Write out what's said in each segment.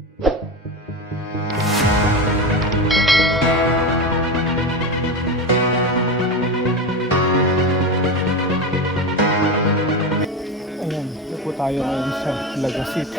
Ayan, ito po tayo ngayon sa Lagasit.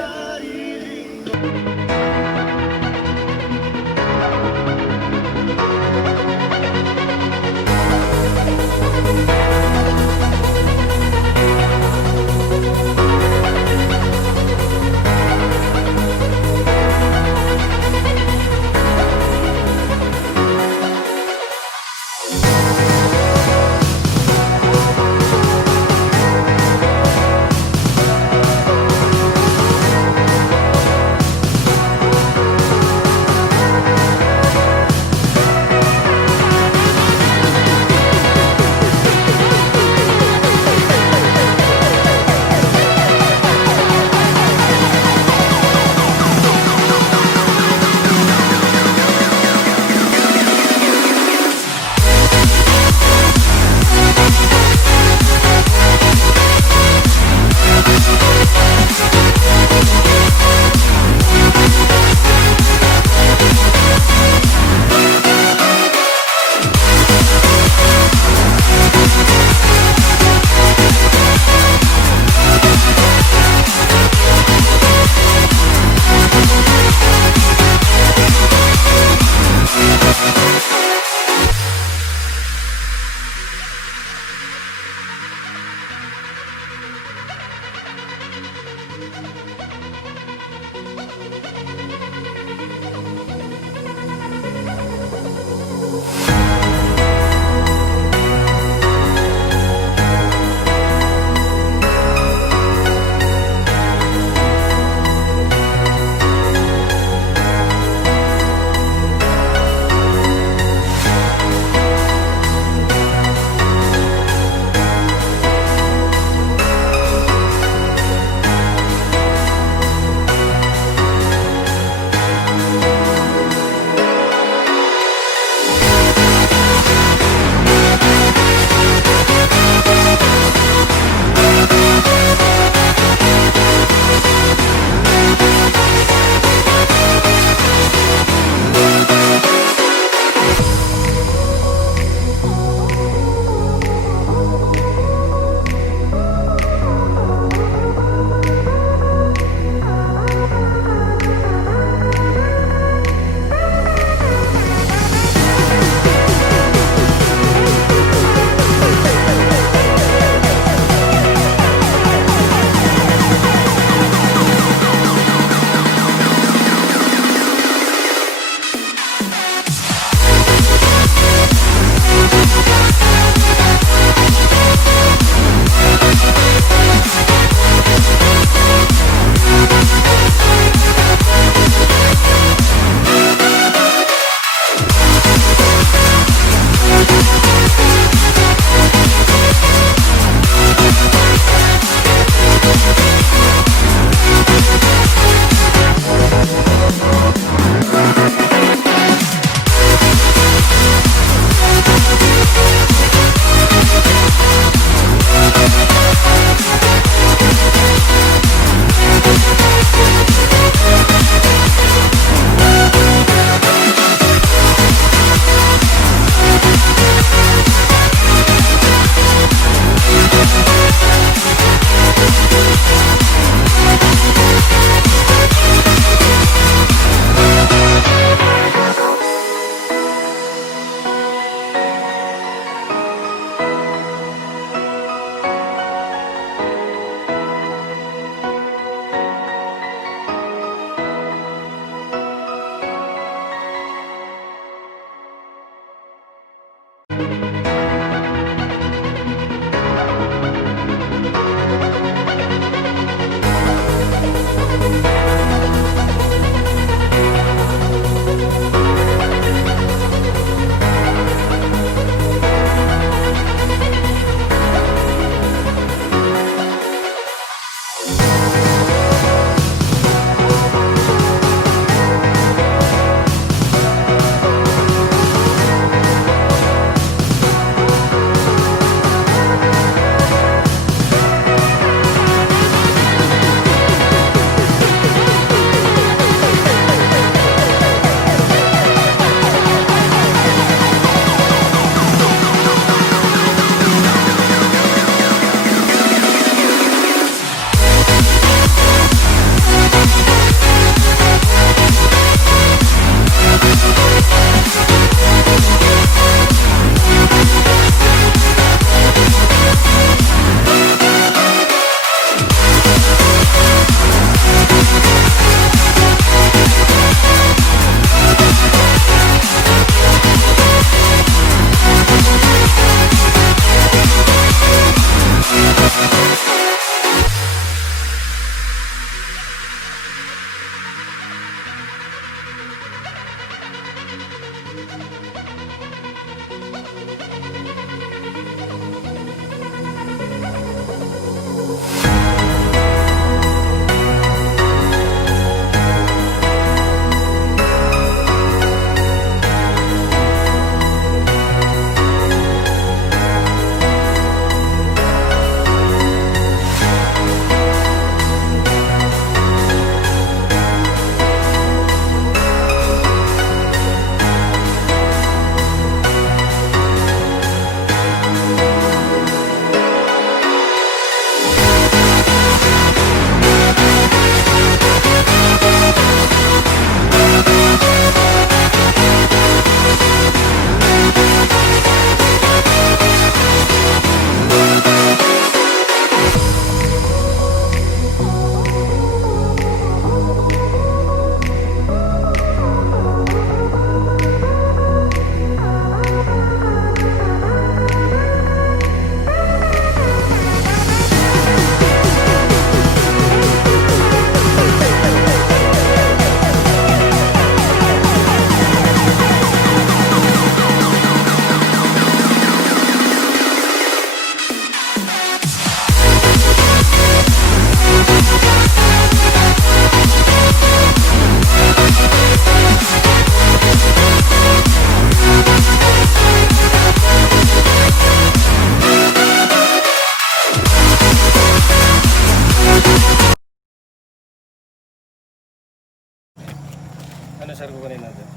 Ano sir ko kanina natin?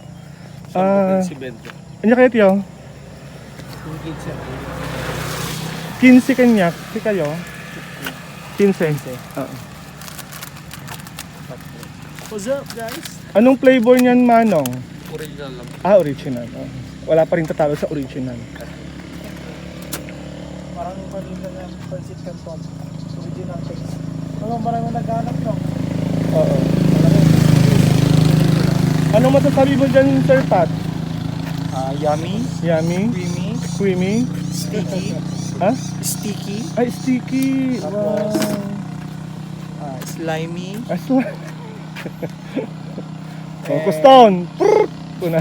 Ah, 10-20. anya kayo tiyo? Yung kids sir. 15 kanya, si kayo? 15. Oo. What's up guys? Anong flavor niyan, Manong? Original lang. Ah, original. Oh. Wala pa rin tatalo sa original. Parang kanina na pansit canton. Original taste. Alam, marami naghanap no? Oo. Anong masasabi mo dyan, Sir Pat? Yummy, Yummy? creamy, Creamy? sticky, Ha? sticky, Ay, sticky! Tapos, Wow! slimy. Aswa! Oh, kuston! Prrrt! Una.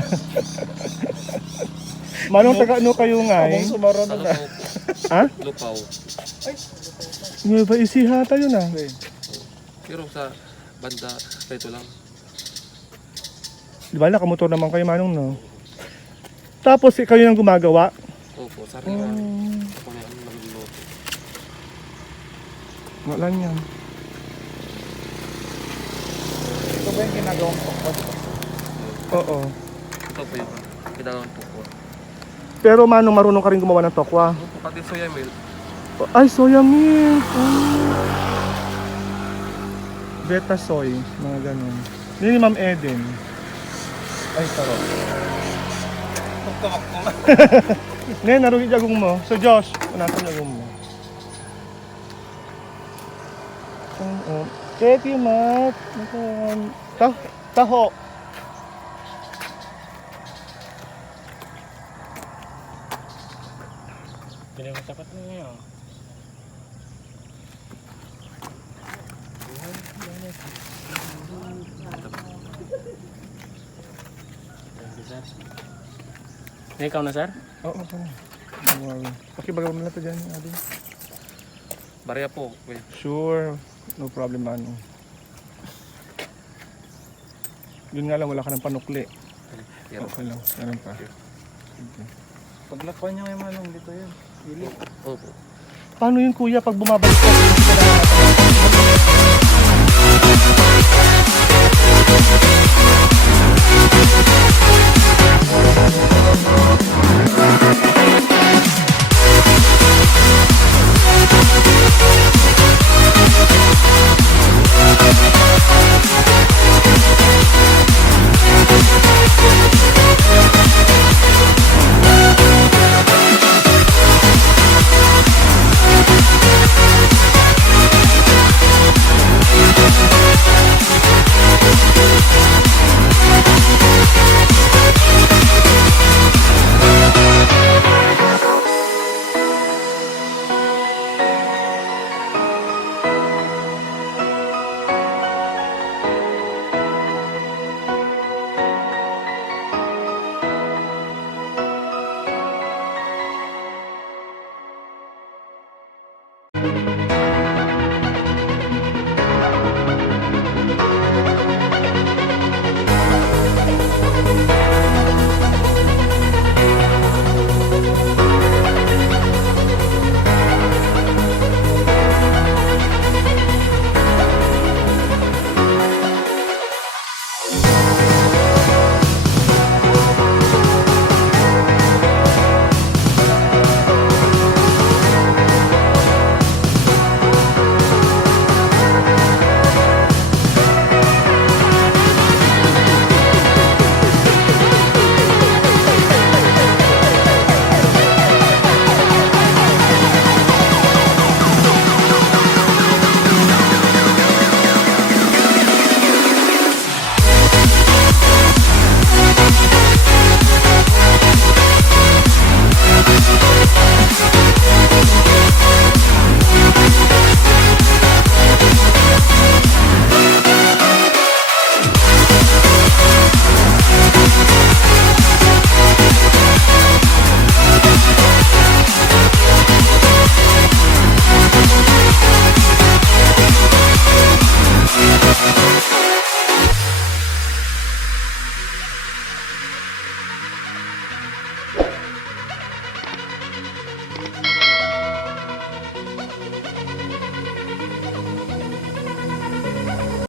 Manong taga ano kayo nga eh? sumaron Sa na. lupaw. Ha? Lupaw. Nueva Ecija tayo na. Pero sa banda, ito lang. Di ba nakamotor naman kayo, Manong, no? Tapos kayo nang gumagawa? Opo, sariwa. Ako na yung nagluluto. Wala niyan. Ito ba yung ginagawang pokpot? Oo. Ito po yung pinangang tuko. Pero Manong, marunong ka rin gumawa ng tokwa? Pati soya milk. Ay, soya milk! Beta soy, mga ganun. Yun ni Ma'am Eden. Ay, taro. Tuktok mo nga. Ngayon, narugi jagong mo. So, Josh, unasan jagong mo. Thank you, Matt. Taho. Pinagtapat mo ngayon. Ikaw na sir? Oo, okay. Pakibagaw na lang ito dyan, Adi. Barya po. Wait. Sure. No problem, Manong. Yun nga lang, wala ka ng panukli. Yan. Okay lang. Ganun pa. Okay. Paglakpan niya may manong dito yun. Dili. Opo. Paano yun, kuya, pag bumabalik ka? Hindi ka na